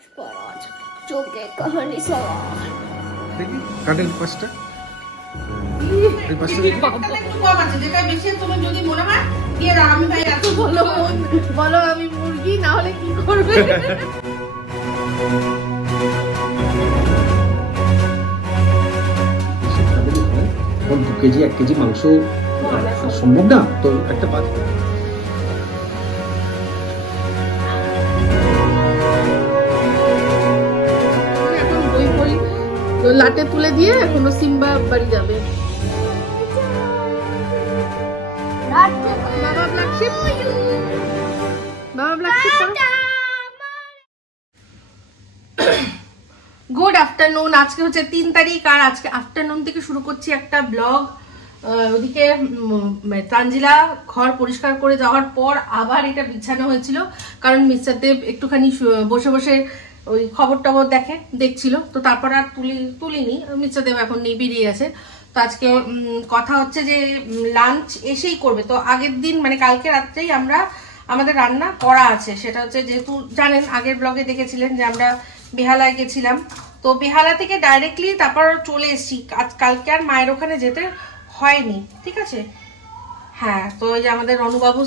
पुष्पराज चोके कहानी सवार দেখি কাটেল পাঁচটা এই পাঁচটা দেখি একটু কম আছে যেটা বেশি তুমি যদি মনে হয় দিয়ে দাও আমি তাই এত বলো আমি মুরগি না হলে কি করবে এখন 2 কেজি 1 কেজি মাংস সম্ভব না তো একটা বাদ লাটে তুলে দিয়ে এখন সিম্বা বাড়ি যাবে বাবা ব্ল্যাক শিপ গুড আফটারনুন আজকে হচ্ছে 3 তারিখ আর আজকে আফটারনুন থেকে শুরু করছি একটা ব্লগ ওদিকে তানজিলা ঘর পরিষ্কার করে যাওয়ার পর আবার এটা বিছানো হয়েছিল কারণ মিস্টার দেব একটুখানি বসে বসে ওই খবর টবর দেখছিল তো তারপর আর তুলিনি মিস্টার দেব এখন নিয়ে বেরিয়ে আছে তো আজকে কথা হচ্ছে যে লাঞ্চ এসেই করবে তো আগের দিন মানে কালকে রাত্রেই আমাদের রান্না করা আছে সেটা হচ্ছে যেহেতু জানেন আগের ব্লগে দেখেছিলেন যে আমরা বেহালায় গেছিলাম তো বেহালা থেকে ডাইরেক্টলি তারপর চলে এসেছি কালকে আর মায়ের ওখানে যেতে হয়নি ঠিক আছে হ্যাঁ তো ওই যে আমাদের রনুবাবু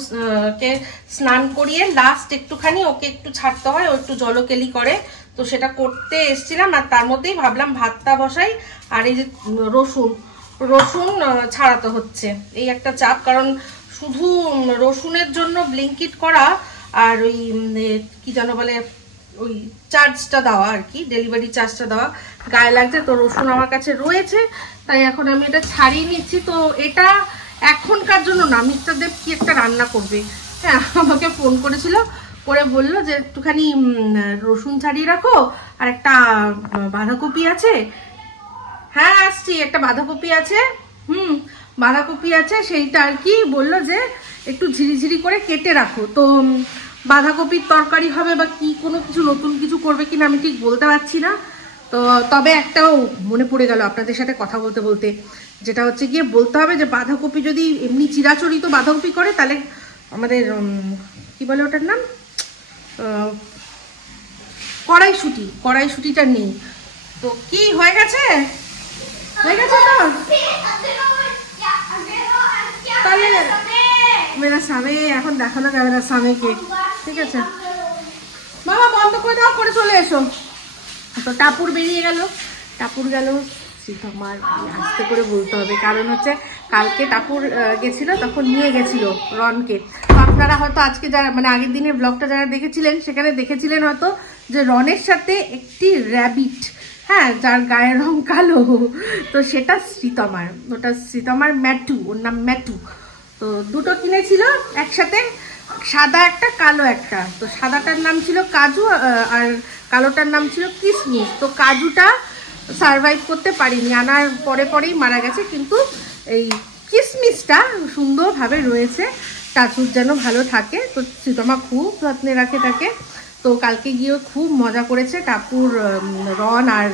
কে স্নান করিয়ে লাস্ট একটুখানি ওকে একটু ছাড়তে হয় ও একটু জলকেলি করে তো সেটা করতে এসেছিলাম আর তার মধ্যেই ভাবলাম ভাতটা বসাই আর এই যে রসুন ছাড়াতে হচ্ছে এই একটা চাপ কারণ শুধু রসুনের জন্য ব্লিঙ্কিট করা আর ওই কি যেন বলে ওই চার্জটা দেওয়া আর কি ডেলিভারি চার্জটা দেওয়া গায়ে লাগছে তো রসুন আমার কাছে রয়েছে তাই এখন আমি এটা ছাড়িয়ে নিচ্ছি তো এটা এখনকার জন্য না মিস্টার দেব কি একটা রান্না করবে হ্যাঁ আমাকে ফোন করেছিল করে বললো যে একটুখানি রসুন ছাড়িয়ে রাখো আর একটা বাঁধাকপি আছে হ্যাঁ আসছি একটা বাঁধাকপি আছে বাঁধাকপি আছে সেইটা আর কি বললো যে একটু ঝিরিঝিরি করে কেটে রাখো তো বাঁধাকপির তরকারি হবে বা কি কোনো কিছু নতুন কিছু করবে কিনা আমি ঠিক বলতে পারছি না তো তবে একটাও মনে পড়ে গেল আপনাদের সাথে কথা বলতে বলতে যেটা হচ্ছে গিয়ে বলতে হবে যে বাঁধাকপি যদি এমনি চিরাচরিত বাঁধাকপি করে তাহলে আমাদের কি বলে ওটার নাম কড়াইশুঁটিটা নেই তো কি হয়ে গেছে তো তাহলে মেরা স্বামী এখন দেখানো যাবে না স্বামীকে ঠিক আছে বাবা বন্ধ করে দাও করে চলে এসো তো টাপুর বেরিয়ে গেল আমার আস্তে করে বলতে হবে কারণ হচ্ছে কালকে টাপুর গেছিল তখন নিয়ে গেছিল রনকে তো আপনারা হয়তো আজকে যারা মানে আগের দিনের ব্লগটা যারা দেখেছিলেন সেখানে দেখেছিলেন হয়তো যে রনের সাথে একটি র্যাবিট হ্যাঁ যার গায়ের রং কালো তো সেটা শ্রীতমার ম্যাটু ওর নাম ম্যাটু তো দুটো কিনেছিল একসাথে সাদা একটা কালো একটা তো সাদাটার নাম ছিল কাজু আর কালোটার নাম ছিল কিসমিস তো কাজুটা সারভাইভ করতে পারিনি আনার পরেই মারা গেছে কিন্তু এই কিসমিসটা সুন্দরভাবে রয়েছে টাচুর যেন ভালো থাকে তো শ্রীতমা খুব যত্নে রাখে তাকে তো কালকে গিয়েও খুব মজা করেছে টাপুর রন আর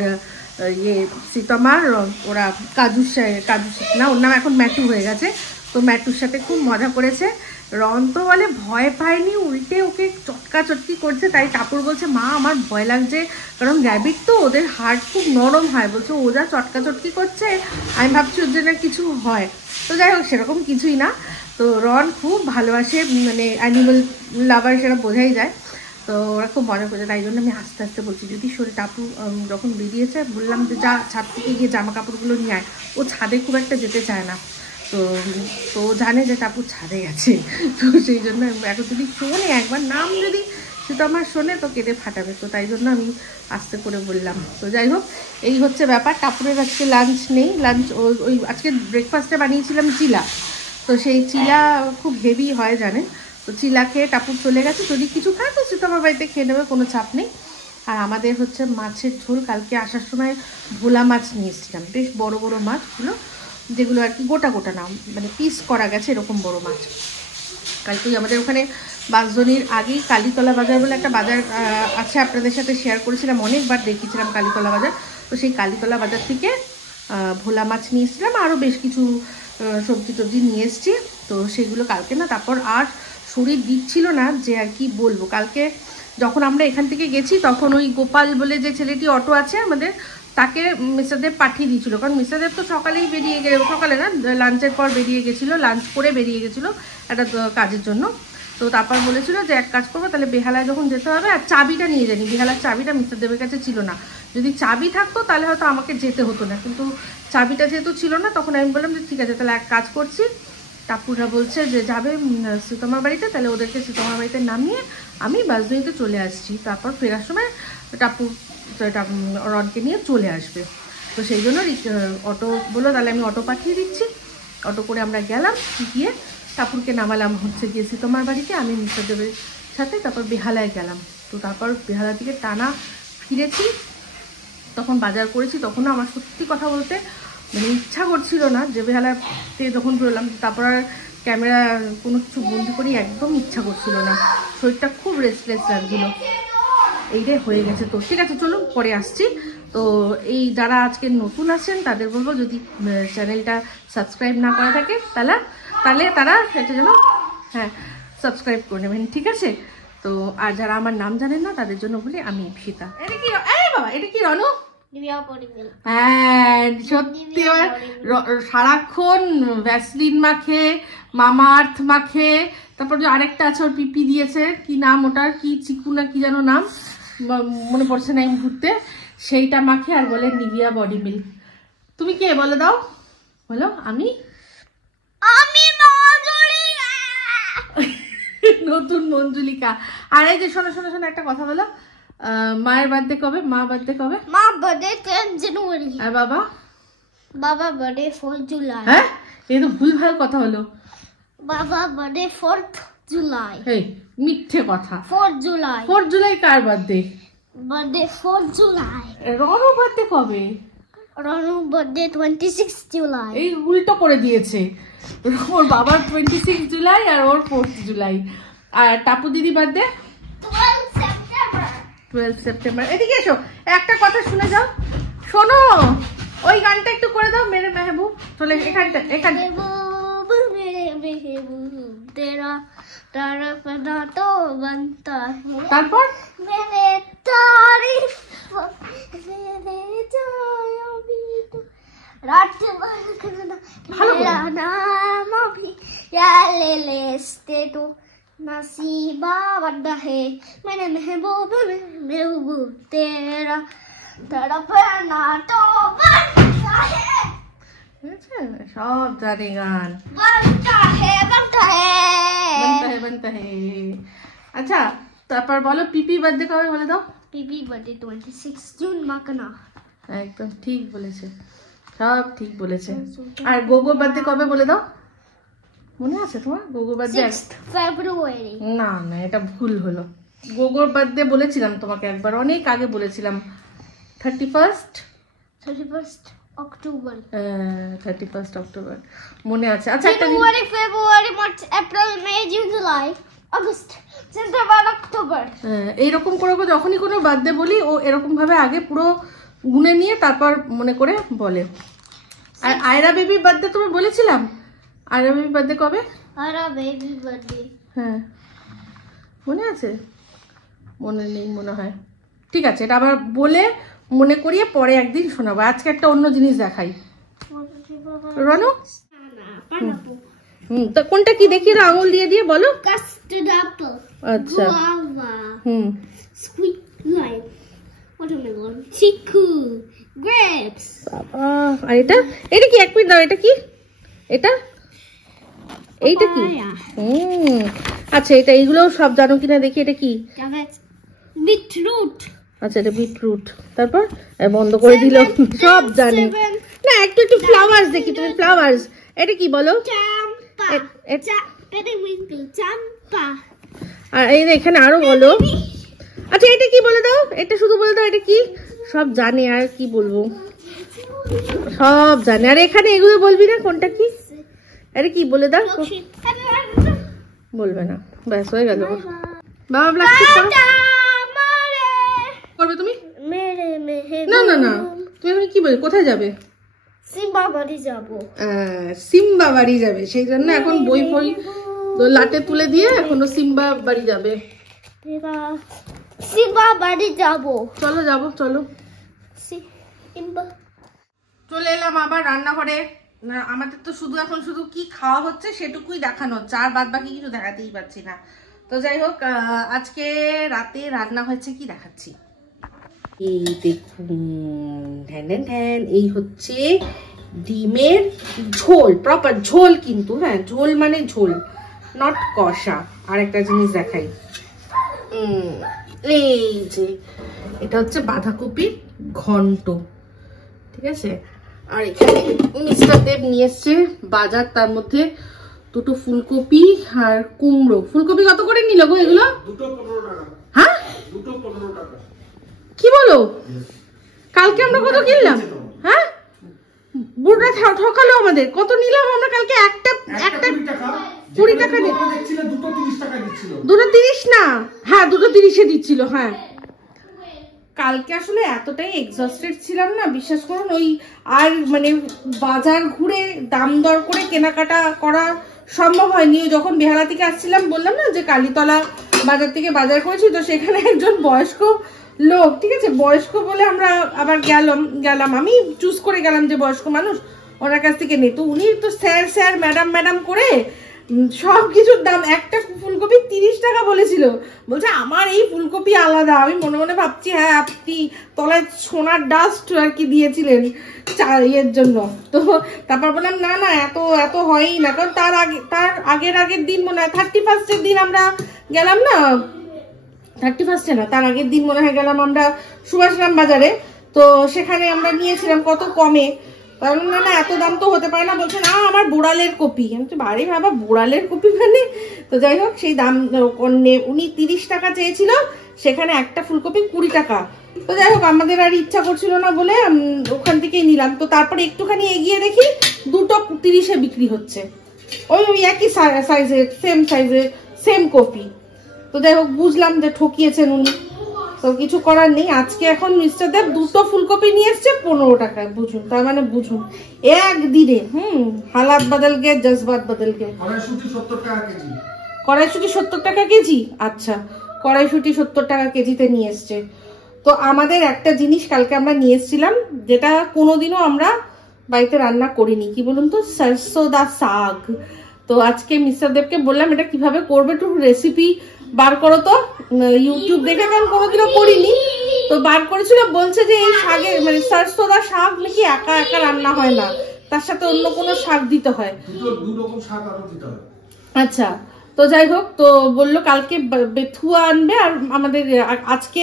শ্রীতমার ওরা কাজু না ওর নাম এখন ম্যাটু হয়ে গেছে তো ম্যাটুর সাথে খুব মজা করেছে রন তো বলে ভয় পায়নি উল্টে ওকে চটকি করছে তাই টাপুর বলছে মা আমার ভয় লাগছে কারণ র্যাবিট তো ওদের হার্ট খুব নরম হয় বলছে ও যা চটকি করছে আমি ভাবছি ওর জন্য কিছু হয় তো যাই হোক সেরকম কিছুই না তো রন খুব ভালোবাসে মানে অ্যানিমেল লাভার সেটা বোঝাই যায় তো ওরা খুব মজা করছে তাই জন্য আমি আস্তে আস্তে বলছি যদি শরীর টাপু যখন বেরিয়েছে বললাম যে যা ছাদ থেকে গিয়ে জামা কাপড়গুলো নিয়ে আয় ও ছাদে খুব একটা যেতে চায় না তো জানে যে টাপু ছাদে গেছে তো সেই জন্য এখন যদি শোনে একবার নাম যদি সেটা আমার শোনে তো কেটে ফাটাবে তো তাই জন্য আমি আস্তে করে বললাম তো যাই হোক এই হচ্ছে ব্যাপার টাপুরের আজকে লাঞ্চ নেই ওই আজকে ব্রেকফাস্টে বানিয়েছিলাম চিলা তো সেই চিলা খুব হেভি হয় জানেন তো চিলা খেয়ে টাপুর চলে গেছে যদি কিছু খায় তো সেটা আমার বাড়িতে খেয়ে নেবে কোনো চাপ নেই আর আমাদের হচ্ছে মাছের ঝোল কালকে আসার সময় ভোলা মাছ নিয়ে এসেছিলাম বেশ বড় বড় মাছগুলো যেগুলো আর কি গোটা না মানে পিস করা গেছে এরকম বড় মাছ কালকেই আমাদের ওখানে বাঁশজনির আগেই কালীতলা বাজার বলে একটা বাজার আছে আপনাদের সাথে শেয়ার করেছিলাম অনেকবার দেখিয়েছিলাম কালীতলা বাজার তো সেই কালীতলা বাজার থেকে ভোলা মাছ নিয়ে এসেছিলাম আরও বেশ কিছু সবজি টবজি নিয়ে এসেছি তো সেগুলো কালকে না তারপর আর শরীর দিচ্ছিল না যে আর কি বলবো কালকে যখন আমরা এখান থেকে গেছি তখন ওই গোপাল বলে যে ছেলেটি অটো আছে আমাদের, তাকে মিস্টার দেব পাঠিয়ে দিয়েছিল। কারণ মিস্টার দেব তো সকালেই বেরিয়ে সকালে না, লাঞ্চের পর বেরিয়ে গেছিলো, লাঞ্চ করে বেরিয়ে গেছিলো একটা কাজের জন্য। তো তারপর বলেছিল যে এক কাজ করবো তাহলে বেহালায় যখন যেতে হবে, আর চাবিটা নিয়ে জানি, বেহালার চাবিটা মিস্টার দেবের কাছে ছিল না। যদি চাবি থাকতো তাহলে হয়তো আমাকে যেতে হতো না, কিন্তু চাবিটা যেহেতু ছিল না তখন আমি বললাম যে ঠিক আছে তাহলে এক কাজ করছি, টাপুরা বলছে যে যাবে সীতমার বাড়িতে, তাহলে ওদেরকে সীতমার বাড়িতে নামিয়ে আমি বাসবিনিতে চলে আসছি, তারপর ফেরার সময় টাপু রনকে নিয়ে চলে আসবে। তো সেই জন্য অটো বললো তাহলে আমি অটো পাঠিয়ে দিচ্ছি। অটো করে আমরা গেলাম, গিয়ে টাপুরকে নামালাম হচ্ছে গিয়ে সীতমার বাড়িতে, আমি মিস্টার দেবের সাথে তারপর বেহালায় গেলাম। তো তারপর বেহালা থেকে টানা ফিরেছি, তখন বাজার করেছি, তখনও আমার সত্যি কথা বলতে মানে ইচ্ছা করছিল না যে বেহালাতে যখন বেরোলাম, তারপর আর ক্যামেরা কোনো কিছু বন্দি করি, একদম ইচ্ছা করছিল না, শরীরটা খুব রেস্টলেস লাগছিল। এইটাই হয়ে গেছে। তো ঠিক আছে চলুন পরে আসছি। তো এই যারা আজকে নতুন আছেন তাদের বলবো যদি চ্যানেলটা সাবস্ক্রাইব না করা থাকে তাহলে তারা এটা যেন সাবস্ক্রাইব করে নেবেন, ঠিক আছে? তো আর যারা আমার নাম জানেন না তাদের জন্য বলি আমি ইপসিতা। এটা কি বাবা, এটা কি রনু? হ্যাঁ সত্যি, সারাক্ষণ ভ্যাসলিন মাখে, মামা আর্থ মাখে, তারপর যে আরেকটা আছে ওর পিপি দিয়েছে, কি নাম ওটার, কি চিকু না কি যেন নাম, মনে পড়ছে না এই মুহূর্তে, সেইটা মাখে আর বলে নিভিয়া বডি মিল্ক। তুমি কে বলে দাও, বলো? আমি নতুন মঞ্জুলিকা। আর এই যে শোনো শোনো শোনো একটা কথা বলো, মায়ের বার্থডে কবে? মা বার্থডে কবে? মা বার্থডে 10 জানুয়ারি। আর বাবা? বাবা বার্থডে 4 জুলাই। হ্যাঁ এই তো ভুলভাল কথা হলো। বাবা বার্থডে 4th জুলাই। এই মিথ্যে কথা। 4 জুলাই। 4 জুলাই কার birthday? Birthday 4 July. Ronu birthday কবে? Ronu birthday 26 July. এই উল্টো করে দিয়েছে, ওর বাবার 26 জুলাই আর ওর 4th জুলাই। আর টাপু দিদি বার্থডে 12 সেপ্টেম্বর। এদিকে এসো, একটা কথা শুনে যাও, শোনো ওই গানটা একটু করে দাও, মেরে মেহবুব। চলে এখানটা তেরা তারফ না তো বনতা है। তারপর मेरे तारीफ मेरे जाया भी तो रात भर करना मेरा नाम अभी या ले स्टे तो नसीबा वड्डा है मैंने महबूब तेरा तड़पना तो बनता है। সব জানে গান, बनता है बनता है बनता है। আচ্ছা তারপর বলো পিপি বার্থডে কবে বলে দাও? পিপি বার্থডে 26 জুন মাকনা। একদম ঠিক বলেছে, সব ঠিক বলেছে। আর গোগো বার্থডে কবে বলে দাও, মনে আছে তোমার? গোগো বার্থডে 6th ফেব্রুয়ারি। না না এটা ভুল হলো, গোগোর বার্থডে বলেছিলাম তোমাকে একবার, অনেক আগে বলেছিলাম, 31st অক্টোবর। 31st অক্টোবর মনে আছে। আচ্ছা একটা January, February, March, April, May, June, July, August, September, October. এইরকম করে যখনই কোনো বার্থডে বলি ও এরকম ভাবে আগে পুরো গুনে নিয়ে তারপর মনে করে বলে। আর আয়রা বেবির বার্থডে তুমি বলেছিলাম, আয়রা বেবির বার্থডে কবে? আয়রা বেবি বার্থডে হ্যাঁ মনে আছে, মনে নেই মনে হয়। ঠিক আছে এটা আবার বলে মনে করিয়ে পরে একদিন শোনাবো। আজকে একটা অন্য জিনিস দেখাই রনু। তা কোনটা কি দেখিয়ে দাও, আঙুল দিয়ে দিয়ে বলো। কাস্টার্ড অ্যাপল, আচ্ছা গুয়াভা, সুইট লাইম, ওয়াটারমেলন, চিকু, গ্রেপস। আর এটা এটা কি, এক মিনিট দাও, এটা কি, এটা এইটা কি? আচ্ছা এটা এইগুলো সব জানো কিনা দেখি, এটা কি? বিটরুট। আচ্ছা এটা বিটরুট। তারপর বন্ধ করে দিল, সব জানি না। একটু একটু ফ্লাওয়ার্স দেখি, তুমি ফ্লাওয়ার্স এটা কি বলো? আর এই এখানে আরো বলো। আচ্ছা এটা কি বলে দাও, এটা শুধু বলে দাও এটা কি। সব জানে আর কি বলবো, সব জানে। আর এখানে এগুলো বলবি না কোনটা কি, এটা কি বলে দাও। বলবে না, ব্যাস হয়ে গেল। বাবা ব্ল্যাক করবে তুমি? না না না তুমি এখন কি বলবে, কোথায় যাবে? সিম্বা বাড়ি যাবো। সিম্বা বাড়ি যাবে, সেই জন্য এখন বই ফই লাটে তুলে দিয়ে এখনো সিম্বা বাড়ি যাবে। সিম্বা বাড়ি যাবো। চলো যাবো, চলো। সিম্বা চলে এলাম আবার রান্নাঘরে। আমাদের তো শুধু এখন শুধু কি খাওয়া হচ্ছে সেটুকুই দেখানো হচ্ছে, আর বাদ বাকি কিছু দেখাতেই পারছি না। তো যাই হোক, আজকে রাতে রান্না হয়েছে কি দেখাচ্ছি। এই দেখুন, ঢ্যান ঢ্যান ঢ্যান, এই হচ্ছে ডিমের ঝোল, প্রপার ঝোল কিন্তু, হ্যাঁ ঝোল মানে ঝোল, নট কষা। আর একটা জিনিস দেখাই, এই যে এটা হচ্ছে বাঁধাকপির ঘন্ট, ঠিক আছে। আর এখানে মিস্টার দেব নিয়ে এসছে বাজার, তার মধ্যে দুটো ফুলকপি আর কুমড়ো। ফুলকপি কত করে নিল গো এগুলো? দুটো 15 টাকা। হ্যাঁ, দুটো 15 টাকা। কি বলো? কালকে আমরা কত কিনলাম? হ্যাঁ, বুড়া ঠকালো আমাদের। কত নিলাম আমরা কালকে? একটা 20 টাকা দেখছিল, দুটো 30 টাকা দিচ্ছিল। দুটো 30 না, হ্যাঁ দুটো 30-এ দিচ্ছিল। হ্যাঁ, কালকে আসলে এতটাই এক্সস্টেড ছিলাম না, বিশ্বাস করুন। ওই আর মানে বাজার ঘুরে দাম দর করে কেনাকাটা করা সম্ভব হয়নি। যখন বেহালা থেকে আসছিলাম, বললাম না যে কালীতলা বাজার থেকে বাজার করেছি, তো সেখানে একজন বয়স্ক লোক, ঠিক আছে, বয়স্ক বলে আমরা আবার গেলাম আমি চুজ করে গেলাম যে বয়স্ক মানুষ, ওনার কাছ থেকে নেই। তো উনি তো স্যার ম্যাডাম করে সব কিছুর দাম। একটা ফুলকপি 30 টাকা বলেছিল। বলছে আমার এই ফুলকপি আলাদা। আমি মনে মনে ভাবছি হ্যাঁ, আপনি তলায় সোনার ডাস্ট আর কি দিয়েছিলেন ইয়ের জন্য। তো তারপর বললাম না এত হয়ই না, কারণ তার আগের দিন মনে হয় 31-এর দিন আমরা গেলাম না, 31-এ না, তার আগের দিন মনে হয় গেলাম আমরা সুভাষগ্রাম বাজারে। তো সেখানে আমরা নিয়েছিলাম কত কমে। না এত দাম তো হতে পারে না। বলছে না আমার বোড়ালের কপি। আমি তো বাড়ি ভাবা বোড়ালের কপি মানে। তো যাই হোক, সেই দাম উনি 30 টাকা চেয়েছিল, সেখানে একটা ফুলকপি 20 টাকা। তো যাই হোক, আমাদের আর ইচ্ছা করছিল না বলে ওখান থেকেই নিলাম। তো তারপরে একটুখানি এগিয়ে দেখি দুটো 30-এ বিক্রি হচ্ছে, ওই একই সাইজের, সেম সাইজের, সেম কপি। তো যাই হোক, বুঝলাম যে ঠকিয়েছেন উনি, তো কিছু করার নেই। আজকে এখন মিস্টার দেব দুটো ফুলকপি নিয়ে এসছে 15 টাকায়। বুঝুন, তার মানে বুঝুন একদিনে হালাত বদল গে, জজবাত বদল গে। কড়াইশুঁটি 70 টাকা কেজি। কড়াইশুঁটি 70 টাকা কেজি? আচ্ছা, কড়াইশুঁটি 70 টাকা কেজিতে নিয়ে এসছে। তো আমাদের একটা জিনিস কালকে আমরা নিয়ে এসেছিলাম, যেটা কোনোদিনও আমরা বাড়িতে রান্না করিনি, কি বলুন তো, সরসো দা শাক। তো আজকে মিস্টার দেবকে বললাম এটা কিভাবে করবে, একটু রেসিপি বার করো তো। ইউটিউব দেখে কারণ কোনোদিনও করিনি, তো বার করেছিল। বলছে যে এই শাকে মানে সরসো দা শাক নাকি একা রান্না হয় না, তার সাথে অন্য কোনো শাক দিতে হয়, দু রকম শাক আরো দিতে হয়। আচ্ছা, তো যাই হোক, তো বললো কালকে বেথুয়া আনবে। আর আমাদের আজকে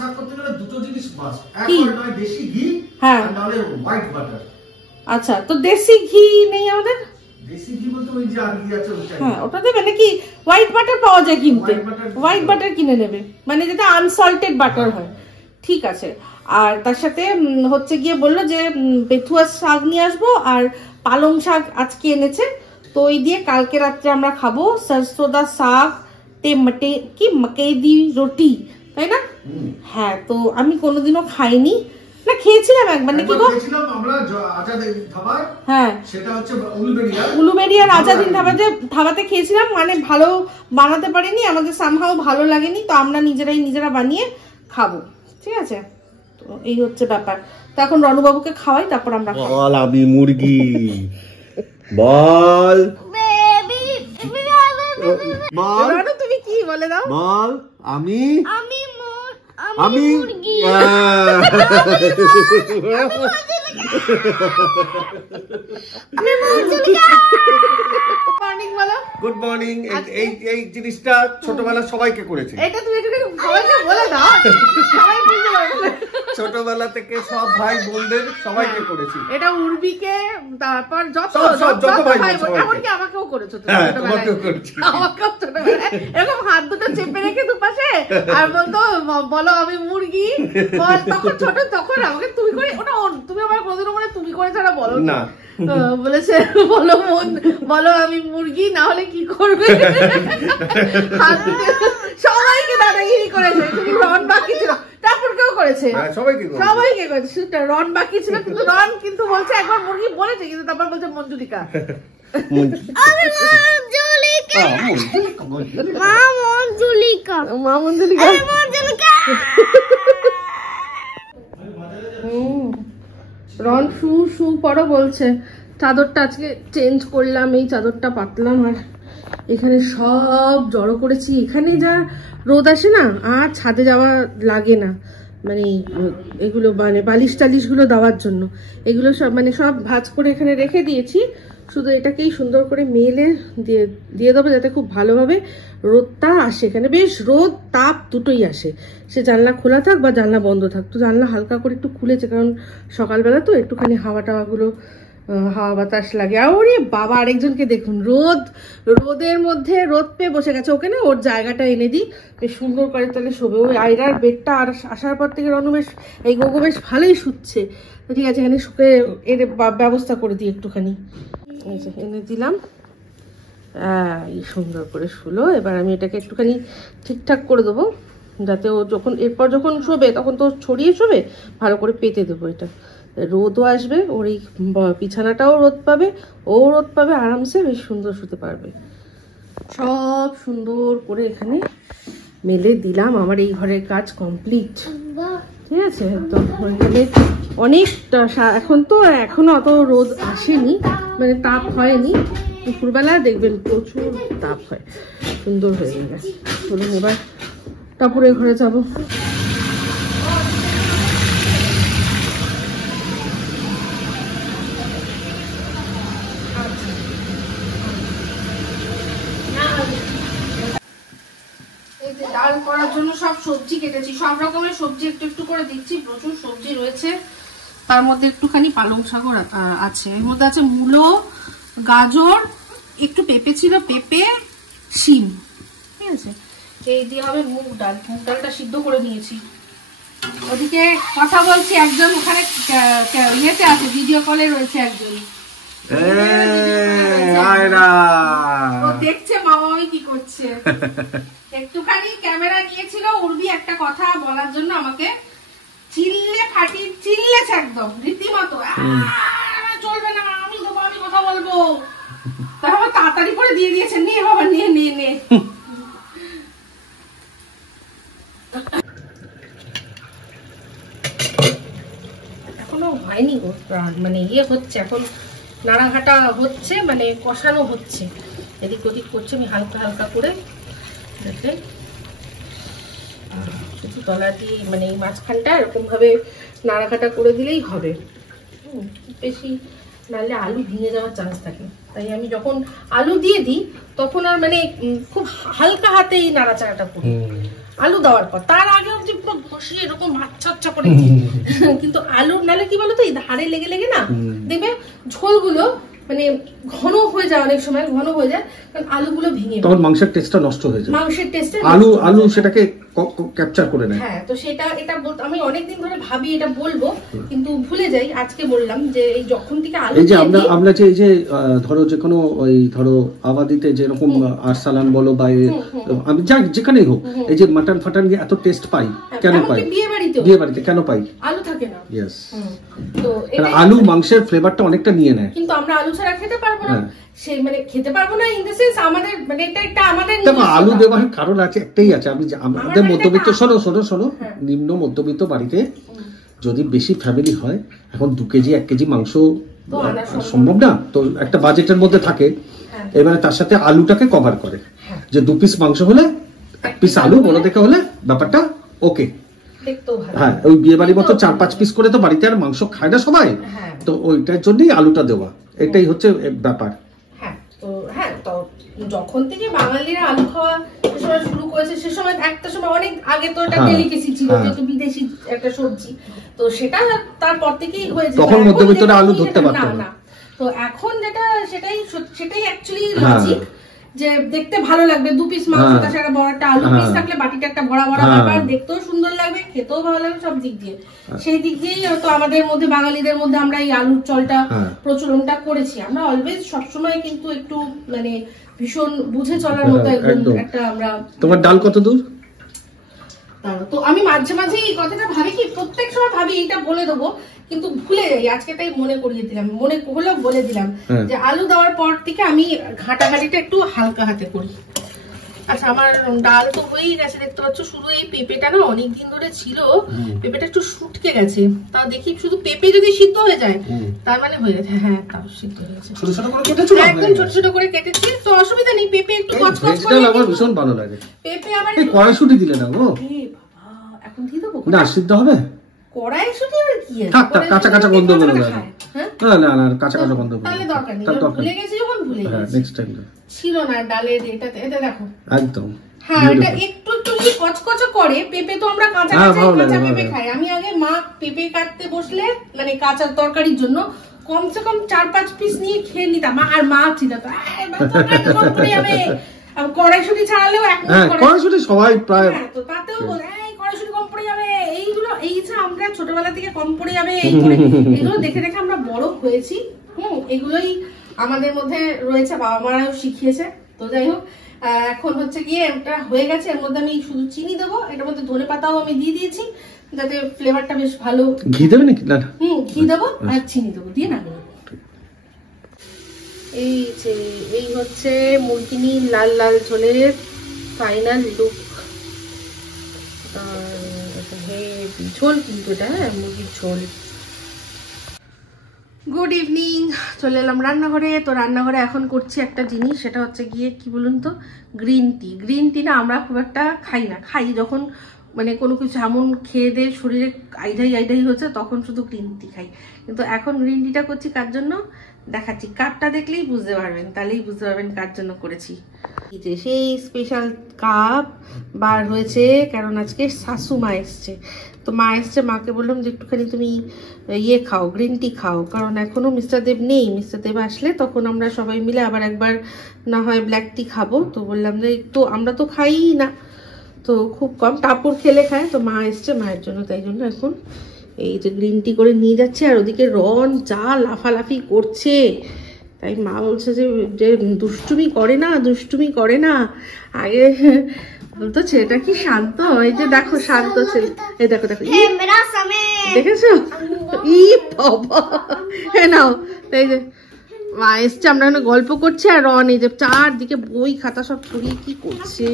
শাক করতে গেলে দুটো জিনিস মাস্ট, এক হয় দেশি ঘি, হ্যাঁ, আর নালে হোয়াইট বাটার। আচ্ছা, তো দেশি ঘি নেই আমাদের। দেশি ঘি বলতে ওই যে আর ঘি আছে ওইটা। হ্যাঁ, ওটা দেবে নাকি? হোয়াইট বাটার পাওয়া যায় কিনতে, হোয়াইট বাটার কিনে নেবে, মানে যেটা আনসল্টেড বাটার হয়। ঠিক আছে। আর তার সাথে হচ্ছে গিয়ে বললো যে বেথুয়া শাক নিয়ে আসবো, আর পালং শাক আজকে এনেছে। তো ওই দিয়ে কালকে রাত্রে আমরা খাবো সরসো দা শাক কি মকই দি রুটি, তাই না? হ্যাঁ, তো আমি কোনোদিনও খাইনি। না, খেয়েছিলাম একবার নাকি গো? খেয়েছিলাম আমরা আজাদিন ধাবায়। হ্যাঁ, সেটা হচ্ছে উলুবেড়িয়ার আজাদিন ধাবাতে খেয়েছিলাম। মানে ভালো বানাতে পারিনি, আমাদের সামহাও ভালো লাগেনি, তো আমরা নিজেরা বানিয়ে খাবো, ঠিক আছে। তো এই হচ্ছে ব্যাপার। তো এখন রণুবাবুকে খাওয়াই, তারপর আমরা খাবো। বল আমি মুরগি, বল বল রণু তুমি কি বলে দাও? বল আমি মুরগি। মর্নিং বলো। Good morning. এই জিনিসটা ছোটবেলা সবাইকে করেছে। এটা তুমি একটু সবাইকে বলে দাও, সবাই বুঝতে পারবে। ছোটবেলা থেকে সব ভাই বোনদের সবাইকে করেছি। এটা উর্বিকে, তারপর যত ভাই বোন, এমনকি আমাকেও করেছো তুমি ছোটবেলায়। আমাকেও ছোটবেলায় এরকম হাত দুটো চেপে রেখে দুপাশে আর বলতো বলো আমি মুরগি বল। তখন ছোট, তখন আমাকে তুমি করে, ওটা তুমি আমার কোনোদিনও মানে তুমি করে ছাড়া বলো না। বলেছে বলো আমি মুরগি, না হলে কি করবে। সবাইকে দাদাগিরি করেছে, শুধু রন বাকি ছিল। তারপর কেউ করেছে, সবাইকে করেছে, রন বাকি ছিল। কিন্তু রন কিন্তু বলছে একবার মুরগি বলেছে, কিন্তু তারপর বলছে মঞ্জুলিকা। মঞ্জুলিকা মা মঞ্জুলিকা মা মঞ্জুলিকা আরে মঞ্জুলিকা রন শু শু পরো বলছে। চাদরটা আজকে চেঞ্জ করলাম, এই চাদরটা পাতলাম আর এখানে সব জড়ো করেছি। এখানে যা রোদ আসে না, আর ছাদে যাওয়া লাগে না, মানে এগুলো মানে বালিশ টালিশগুলো দেওয়ার জন্য এগুলো সব মানে সব ভাঁজ করে এখানে রেখে দিয়েছি। শুধু এটাকেই সুন্দর করে মেলে দিয়ে দেবো যাতে খুব ভালোভাবে রোদটা আসে। এখানে বেশ রোদ তাপ দুটোই আসে, সে জানলা খোলা থাক বা জানলা বন্ধ থাক। তো জানলা হালকা করে একটু খুলেছে, কারণ সকালবেলা তো একটুখানি হাওয়া টাওয়াগুলো হাওয়া বাতাস লাগে। আর ওরে বাবা, আরেকজনকে দেখুন রোদের মধ্যে রোদ পেয়ে বসে গেছে। ওকে না ওর জায়গাটা এনে দিই, বেশ সুন্দর করে তাহলে শোবে। ওই আয়রার বেডটা আর আসার পর থেকে রনু বেশ এই গোগো বেশ ভালোই শুচ্ছে। তো ঠিক আছে, এখানে শুকে এর ব্যবস্থা করে দিই একটুখানি। এই যে এনে দিলাম, এই সুন্দর করে শুলো। এবার আমি এটাকে একটুখানি ঠিকঠাক করে দেবো, যাতে ও এরপর যখন শোবে তখন তো ছড়িয়ে শোবে, ভালো করে পেতে দেবো। এটা রোদও আসবে, ওর এই বিছানাটাও রোদ পাবে, ও রোদ পাবে, আরামসে বেশ সুন্দর শুতে পারবে। সব সুন্দর করে এখানে মেলে দিলাম। আমার এই ঘরের কাজ কমপ্লিট, ঠিক আছে। তো এখানে অনেকটা এখন তো এখনো অত রোদ আসেনি, মানে তাপ হয়নি। দুপুরবেলা দেখবেন প্রচুর তাপ হয়, সুন্দর হয়ে যাবে। চলুন এবার টাপুরের ঘরে যাবো। ডাল করার জন্য সব সবজি কেটেছি, সব রকমের সবজি একটু একটু করে দিচ্ছি। প্রচুর সবজি রয়েছে, তার মধ্যে একটুখানি পালং শাকও আছে, এর মধ্যে আছে মূলো, গাজর, একটু পেঁপে ছিল, পেঁপে, শিম, ঠিক আছে। এই দিয়ে হবে মুগ ডালটা সিদ্ধ করে নিয়েছি। ওদিকে কথা বলছি, একজন ওখানে ইয়েতে আছে, ভিডিও কলে রয়েছে একজন, ও দেখছে মামা আমি কি করছে। একটুখানি ক্যামেরা নিয়েছিল, উর্বি একটা কথা বলার জন্য আমাকে চিল্লেছে একদম রীতিমতো, চলবে না, আমি কথা বলবো। তারপর তাড়াতাড়ি করে দিয়ে দিয়েছে, নে বাবা নে। এখনো হয়নি গো, মানে ইয়ে হচ্ছে, এখন নাড়াঘাটা হচ্ছে, মানে কষানো হচ্ছে, এদিক ওদিক করছে আমি হালকা হালকা করে, যাতে শুধু তলা দিয়ে মানে এই মাঝখানটা এরকম ভাবে নাড়াঘাটা করে দিলেই হবে। বেশি নাহলে আলু ভেঙে যাওয়ার চান্স থাকে, তাই আমি যখন আলু দিয়ে দিই তখন আর মানে খুব হালকা হাতেই নাড়াচাড়াটা করি আলু দেওয়ার পর। তার আগে অব্দি পুরো ঘষিয়ে এরকম আচ্ছা করে দিই। কিন্তু আলু নাহলে কি বলতো, এই ধারে লেগে লেগে না দেখবে ঝোলগুলো মানে ঘন হয়ে যায়, অনেক সময় ঘন হয়ে যায়, কারণ আলুগুলো ভেঙে যায়, তখন মাংসের টেস্টটা নষ্ট হয়ে যায়, মাংসের টেস্টে আলু সেটাকে ক্যাপচার করে নেয়। হ্যাঁ, তো এটা বলতে আমি অনেকদিন ধরে ভাবি এটা বলবো, কিন্তু ভুলে যাই। আজকে বললাম যে এই যখন থেকে আলু এই যে আমরা যে এই যে ধরো যে কোনো ওই ধরো আবাদিতে যেরকম আরসালান বলো বা আমি যেখানেই হোক, এই যে মাটন ফাটান দিয়ে এত টেস্ট পাই কেন পাই? বিয়ে বাড়িতে কেন পাই? আলু থাকে না। ইয়েস, তো আলু মাংসের ফ্লেভারটা অনেকটা নিয়ে নেয়, কিন্তু আমরা আলু ছাড়া খেতে পারবো না। সে মানে খেতে পারবো না ইন দ্য সেন্স আমাদের মানে এটা আমাদের আলু দেওয়ার কারণ আছে, একটাই আছে। আমাদের মধ্যবিত্ত শোনো নিম্ন মধ্যবিত্ত বাড়িতে যদি বেশি ফ্যামিলি হয়, এখন 2 কেজি 1 কেজি মাংস সম্ভব না, তো একটা বাজেটের মধ্যে থাকে। এবারে তার সাথে আলুটাকে কভার করে, যে 2 পিস মাংস হলে 1 পিস আলু বড় দেখে হলে ব্যাপারটা ওকে। হ্যাঁ, ওই বিয়ে বাড়ির মতো 4-5 পিস করে তো বাড়িতে আর মাংস খায় না সবাই, তো ওইটার জন্যই আলুটা দেওয়া, এটাই হচ্ছে ব্যাপার। হ্যাঁ, তো যখন থেকে বাঙালিরা আলু খাওয়া শুরু করেছে, সে সময় একটা সময় অনেক আগে তো এটা ডেলিকেসি ছিল, যেহেতু বিদেশি একটা সবজি, তো সেটা তারপর থেকেই হয়েছে, তখন মধ্যবিত্তরা আলু ধরতে পারতো না। তো এখন যেটা সেটাই অ্যাকচুয়ালি লজিক, যে দেখতে ভালো লাগবে 2 পিস মাংস, তার সাথে বড় একটা আলু পিস থাকলে বাটিটা একটা বড় ব্যাপার, দেখতেও সুন্দর লাগবে, খেতেও ভালো লাগবে, সব দিক দিয়ে। সেই দিক দিয়েই হয়তো আমাদের মধ্যে বাঙালিদের মধ্যে আমরা এই আলুর চলটা প্রচলনটা করেছি। আমরা অলওয়েজ সবসময় কিন্তু একটু মানে ভীষণ বুঝে চলার মতো একদম একটা আমরা। তোমার ডাল কত দূর? তো আমি মাঝে মাঝে এই কথাটা ভাবি, কি প্রত্যেক সময় ভাবি ভাবি এইটা বলে দেবো, কিন্তু ভুলে যাই। আজকে তাই মনে করিয়ে দিলাম, মনে হলেও বলে দিলাম যে আলু দেওয়ার পর থেকে আমি ঘাটাঘাটিটা একটু হালকা হাতে করি। আচ্ছা, আমার ডাল তো হয়েই গেছে দেখতে পাচ্ছ, শুধু এই পেঁপেটা না অনেকদিন ধরে ছিল, পেঁপেটা একটু শুটকে গেছে। তা দেখি শুধু পেঁপে যদি সিদ্ধ হয়ে যায় তার মানে হয়ে গেছে। হ্যাঁ, তাও সিদ্ধ হয়ে গেছে। ছোট ছোট করে কেটেছো? একদম ছোট ছোট করে কেটেছি, তো অসুবিধা নেই। পেঁপে একটু কচকচ করে, আমার ভীষণ ভালো লাগে। পেঁপে আবার এই কড়াইশুঁটি দিলে না গো? এখন দিয়ে দেবো না, সিদ্ধ হবে। কড়াইশুঁটি আবার কি আছে? থাক থাক, কাঁচা কাঁচা গন্ধ বেরোবে। হ্যাঁ, না না না, কাঁচা কাঁচা গন্ধ বেরোবে। তাহলে দরকার নেই, ভুলে গেছি যখন ভুলে গেছি। নেক্সট টাইম ছিল না ডালের এটাতে, এটা দেখো একদম। হ্যাঁ, এটা একটু একটু যদি কচকচা করে, পেঁপে তো আমরা কাঁচা কাঁচা পেঁপে খাই। আমি আগে মা পেঁপে কাটতে বসলে মানে কাঁচা তরকারির জন্য কমসে কম 4-5 পিস নিয়ে খেয়ে নিতাম। আর মা ছিল তো কড়াইশুটি ছাড়ালেও কড়াইশুটি সবাই প্রায়, তো তাতেও বলে কড়াইশুটি কম পড়ে যাবে, এইগুলো এই যে আমরা ছোটবেলা থেকে কম পড়ে যাবে এগুলো দেখে দেখে আমরা বড় হয়েছি। এগুলোই আমাদের মধ্যে রয়েছে, বাবা মারাও শিখিয়েছে। তো যাই হোক, এখন হচ্ছে গিয়ে এটা হয়ে গেছে। এর মধ্যে আমি শুধু চিনি দেবো, এটার মধ্যে ধনে পাতাও আমি দিয়ে দিয়েছি যাতে ফ্লেভারটা বেশ ভালো। ঘি দেবে নাকি? না, ঘি দেবো আর চিনি দেবো, দিয়ে নামিয়ে নেবো। এই হচ্ছে মুরগিনি লাল লাল ঝোলের ফাইনাল লুক। ঝোল কিন্তু এটা, হ্যাঁ, মুরগির ঝোল। গুড ইভিনিং, চলে এলাম রান্নাঘরে। তো রান্নাঘরে এখন করছি একটা জিনিস, সেটা হচ্ছে গিয়ে কি বলুন তো, গ্রিন টি। গ্রিন টি না আমরা খুব একটা খাই না, খাই যখন মানে কোনো কিছু এমন খেয়ে দিয়ে শরীরে আইঢাই হচ্ছে তখন শুধু গ্রিন টি খাই। কিন্তু এখন গ্রিন টিটা করছি কার জন্য দেখাচ্ছি, কাপটা দেখলেই বুঝতে পারবেন, তাহলেই বুঝতে পারবেন কার জন্য করেছি। সেই স্পেশাল কাপ বার হয়েছে, কারণ আজকে শাশু মা এসছে। তো মা এসছে, মাকে বললাম যে একটুখানি তুমি খাও, গ্রিন টি খাও, কারণ এখনো মিস্টার দেব নেই। মিস্টার দেব আসলে তখন আমরা সবাই মিলে আবার একবার না হয় ব্ল্যাক টি খাবো। তো বললাম যে একটু, আমরা তো খাই না, তো খুব কম, টাপুর খেলে খায়। তো মা এসছে, মায়ের জন্য, তাই জন্য এখন এই যে গ্রিন টি করে নিয়ে যাচ্ছে। আর ওদিকে রন যা লাফালাফি করছে, তাই মা বলছে যে দুষ্টুমি করে না। আগে বলতো ছেলেটা কি শান্ত, এই যে দেখো শান্ত ছেলে, এই দেখো দেখেছো, ই বাবা, হ্যাঁ নাও। এই যে মা এসছে, আমরা এখানে গল্প করছি, আর রন এই যে চারদিকে বই খাতা সব ছড়িয়ে কি করছে।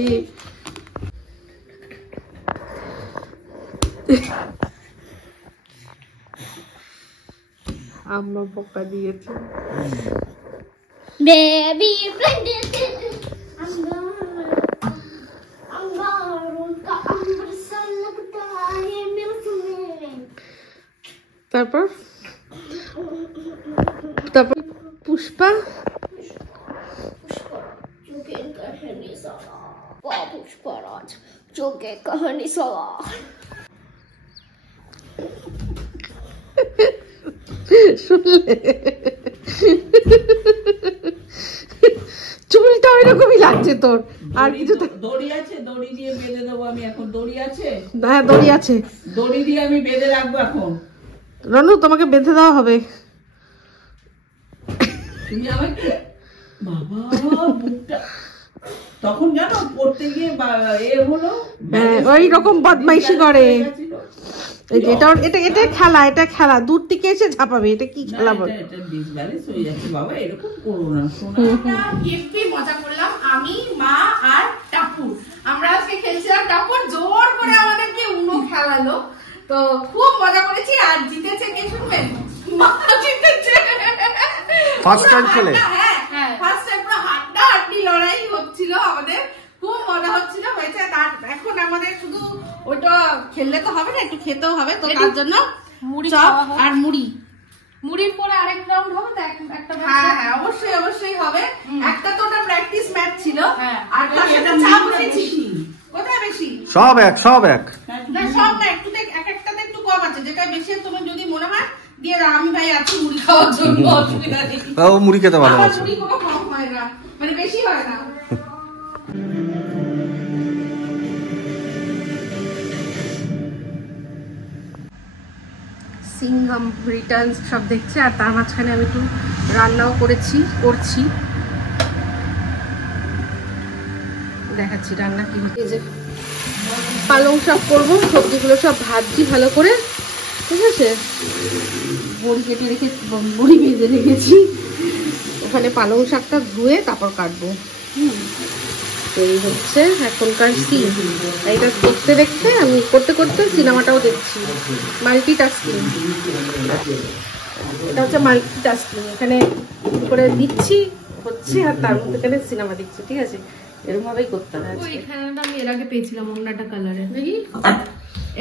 আম্মা বকা দিয়েছে। Baby, তারপর পুষ্পা পুষ্পরাজ চোখে কাহানি সলা। শুনলে চুলটা ওইরকমই লাগছে তোর। আর কিছু দড়ি আছে, দড়ি দিয়ে বেঁধে দেবো আমি এখন। দড়ি আছে? হ্যাঁ, দড়ি আছে, দড়ি দিয়ে আমি বেঁধে রাখবো এখন। রনু, তোমাকে বেঁধে দেওয়া হবে। তুমি আমাকে বাবা বুকটা তখন জানো পড়তে গিয়ে হলো, ওই রকম বদমাইশি করে। এটা খেলা, এটা খেলা, দূর থেকে এসে ঝাপাবে। এটা কি খেলা বল? এটা ডিসব্যালেন্স হয়ে যাচ্ছে বাবা, এরকম করো না। হেভি মজা করলাম আমি, মা আর টাপুর। আমরা আজকে খেলছিলাম, টাপুর জোর করে আমাদেরকে উনো খেলালো, তো খুব মজা করেছি। আর জিতেছে কে শুনবেন? মা জিতেছে ফার্স্ট টাইম খেলে। হ্যাঁ, ফার্স্ট টাইম পুরো হাড্ডাহাড্ডি লড়াই হচ্ছিল, আমাদের খুব মজা হচ্ছিল। হয়েছে তার এখন আমাদের শুধু ওটা খেললে তো হবে না, একটু খেতেও হবে। তো তার জন্য মুড়ি আর মুড়ির পরে আরেক রাউন্ড হবে তো একটা। হ্যাঁ, অবশ্যই হবে। একটা তো ওটা প্র্যাকটিস ম্যাচ ছিল, আর তার সাথে চা বসেছি। কোথায় বেশি? সব এক না, সব না, একটু এক একটাতে একটু কম আছে। যেটা বেশি তোমার যদি মনে হয় দিয়ে দাও, আমি ভাই আছি মুড়ি খাওয়ার জন্য, অসুবিধা নেই। ও মুড়ি খেতে ভালোবাসে। মুড়ি কোনো কম হয় না, মানে বেশি হয় না। সিংহাম রিটার্নস সব দেখছে, আর তার মাঝখানে আমি একটু রান্নাও করছি। দেখাচ্ছি রান্না কি হচ্ছে। পালং শাক করবো, সবজিগুলো সব ভাজছি ভালো করে। ঠিক আছে, বড়ি কেটে রেখে বড়ি ভেজে রেখেছি, ওখানে পালং শাকটা ধুয়ে তারপর কাটবো। এই হচ্ছে এখনকার সিন। এটা দেখতে দেখতে আমি করতে করতে সিনেমাটাও দেখছি, মাল্টিটাস্কিং। এটা হচ্ছে মাল্টিটাস্কিং, এখানে করে দিচ্ছি হচ্ছে আর তার মধ্যে এখানে সিনেমা দেখছি। ঠিক আছে, এরকম ভাবেই করতে হবে। এখানে আমি এর আগে পেয়েছিলাম অন্য একটা কালারে। দেখি,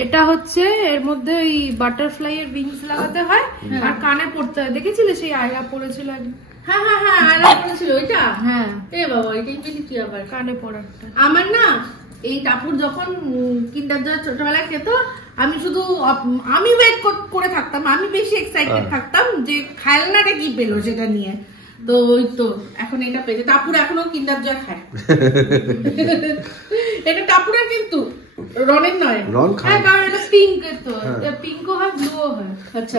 এটা হচ্ছে এর মধ্যে ওই বাটারফ্লাই এর উইংস লাগাতে হয় আর কানে পড়তে হয়। দেখেছিলে সেই আয়রা পড়েছিল একদিন? হ্যাঁ হ্যাঁ হ্যাঁ, আয়রা পড়েছিল ওইটা। হ্যাঁ, এ বাবা, এটাই পেলি কি আবার? কানে পড়াটা। আমার না এই টাপুর যখন কিন্ডার জয় ছোটবেলায় খেত, আমি শুধু আমি ওয়েট করে থাকতাম, আমি বেশি এক্সাইটেড থাকতাম যে খেলনাটা কি পেলো সেটা নিয়ে। তো ওই তো এখন এটা পেয়েছে। টাপুর এখনো কিন্ডার জয় খায়। এটা টাপুরের কিন্তু, রনের নয়। রন খায়, হ্যাঁ, কারণ এটা পিঙ্ক এর, তো পিঙ্কও হয় ব্লুও হয়। আচ্ছা,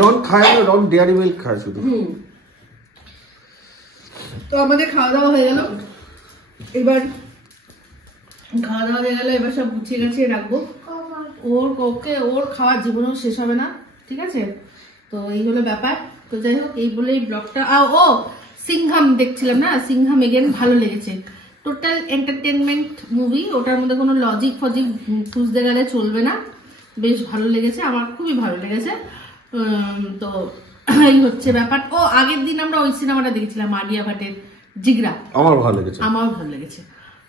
রন খায়, রন ডেয়ারি মিল্ক খায় শুধু। তো আমাদের খাওয়া দাওয়া হয়ে গেল, এবার খাওয়া দাওয়া হয়ে গেল, এবার সব গুছিয়ে গাছিয়ে রাখবো। ওর খাওয়ার জীবনেও শেষ হবে না। ঠিক আছে, তো এই হলো ব্যাপার। তো যাই হোক, এই বলে এই ব্লগটা। ও সিংহাম দেখছিলাম না, সিংহাম এগেন ভালো লেগেছে। টোটাল এন্টারটেনমেন্ট মুভি, ওটার মধ্যে কোনো লজিক ফজিক খুঁজতে গেলে চলবে না। বেশ ভালো লেগেছে, আমার খুবই ভালো লেগেছে। তো এই হচ্ছে ব্যাপার। ও আগের দিন আমরা ওই সিনেমাটা দেখেছিলাম, আলিয়া ভাটের জিগরা। আমার ভালো লেগেছে, আমারও ভালো লেগেছে,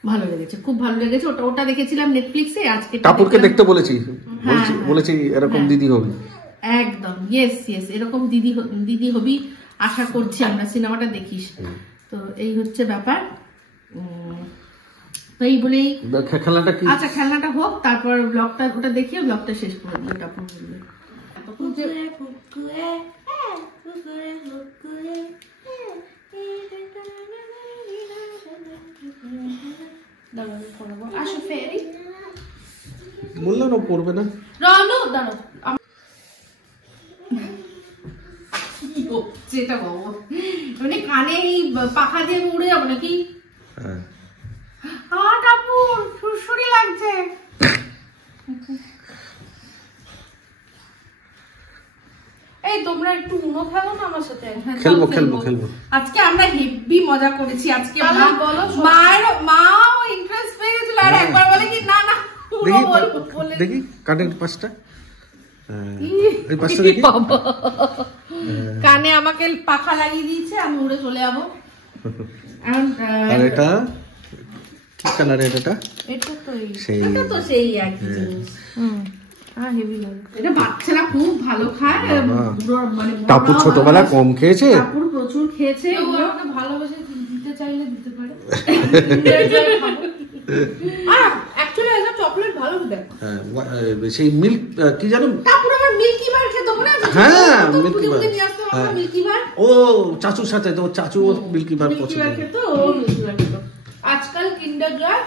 ভালো লেগেছে, খুব ভালো লেগেছে। ওটা দেখেছিলাম নেটফ্লিক্সে। আজকে টাপুরকে দেখতে বলেছি এরকম দিদি হবে একদম। ইয়েস ইয়েস, এরকম দিদি হবি আশা করছি আমরা, সিনেমাটা দেখিস। তো এই হচ্ছে ব্যাপার। তো এই বলেই খেলাটা কি? আচ্ছা, খেলনাটা হোক, তারপর ব্লগটা ওটা দেখিয়ে ব্লগটা শেষ করে দিই। টাপুর বলবে বললো না পড়বে না। রানু দাঁড়াও, যেটা বাবু মানে কানে এই পাখা দিয়ে উড়ে যাবো নাকি? টাপুর সুরসুরি লাগছে। এই তোমরা একটু উনো খেলো না আমার সাথে? খেলবো। আজকে আমরা হেভি মজা করেছি। আজকে মাও ইন্টারেস্ট পেয়ে গেছিল, আর একবার বলে কি না না দেখি কানের পাশটা, এই পাশটা দেখি। কানে আমাকে পাখা লাগিয়ে দিয়েছে, আমি উড়ে চলে যাবো। আর এটা কি কালার? এটা তো সেই একই জিনিস। এটা বাচ্চারা খুব ভালো খায়। মানে টাপুর ছোটবেলা কম খেয়েছে, টাপুর প্রচুর খেয়েছে। ভালোবেসে দিতে চাইলে দিতে পারে। অ্যাকচুয়ালি এসব চকলেট ভালো দেয়। সেই মিল্ক কি জানো, টাপুর আমার মিল্কি বার খেত, মনে আছে? হ্যাঁ, মিল্কি বার নিয়ে আসতো আমার মিল্কি বার। ও চাচুর সাথে, তো চাচু মিল্কি বার পছন্দ খেত, ও মিল্কি বার খেত। আজকাল কিন্ডার জয়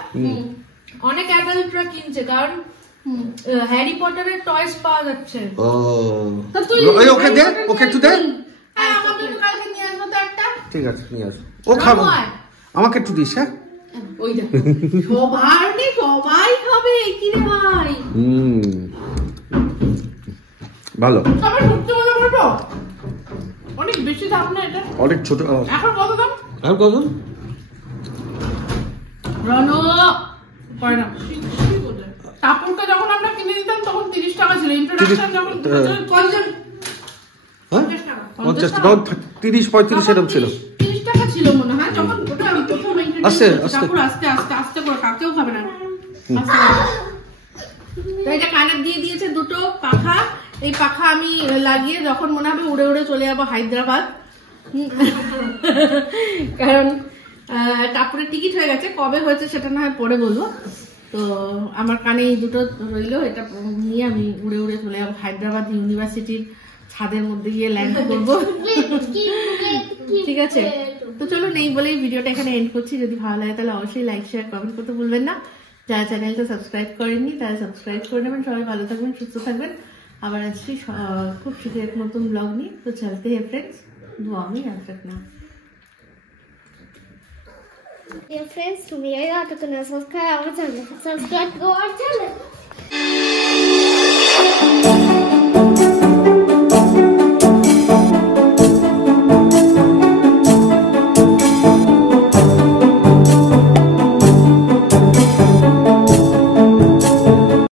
অনেক অ্যাডাল্টরা কিনছে, কারণ হ্যারি পটারের টয়স পাওয়া যাচ্ছে। ও তা তুই ওকে দে, ওকে একটু দে। হ্যাঁ, আমাকে তো কালকে নিয়ে আসবো তো একটা। ঠিক আছে, নিয়ে আসো। ও খাবো, আমাকে একটু দিস। হ্যাঁ, ওই দেখ, সবাই খাবে কি রে ভাই। ভালো। তবে সত্যি কথা বলবো, অনেক বেশি দাম না এটা, অনেক ছোট। এখন কত দাম? আর কত? রনো পড়ে না। টাপুরটা যখন আমরা কিনে দিতাম তখন 30 টাকা ছিল। ইন্ট্রোডাকশন যখন 50 টাকা, 30-35 এরকম ছিল। 30 টাকা ছিল মনে হয় যখন ওটা প্রথম টাপুর আস্তে আস্তে আস্তে করে কাকেও খাবে না। তো এটা কানে দিয়ে দিয়েছে দুটো পাখা। এই পাখা আমি লাগিয়ে যখন মনে হবে উড়ে উড়ে চলে যাবো হায়দ্রাবাদ, কারণ টাপুরের টিকিট হয়ে গেছে। কবে হয়েছে সেটা না হয় পরে বলবো। তো আমার কানে এই দুটো রইলো, এটা নিয়ে আমি উড়ে উড়ে চলে যাবো হায়দ্রাবাদ ইউনিভার্সিটির ছাদের মধ্যে গিয়ে ল্যান্ড করবো। ঠিক আছে, তো চলুন এই বলেই ভিডিওটা এখানে এন্ড করছি। যদি ভালো লাগে তাহলে অবশ্যই লাইক শেয়ার কমেন্ট করতে ভুলবেন না। যারা চ্যানেলটা সাবস্ক্রাইব করেননি তারা সাবস্ক্রাইব করে নেবেন। সবাই ভালো থাকবেন, সুস্থ থাকবেন। আবার আসছি খুব শীঘ্রই এক নতুন ব্লগ নিয়ে। তো চলতে হে ফ্রেন্ডস, दुआ में याद रखना। Dear friends, to me, I got to subscribe our channel. Subscribe to our channel.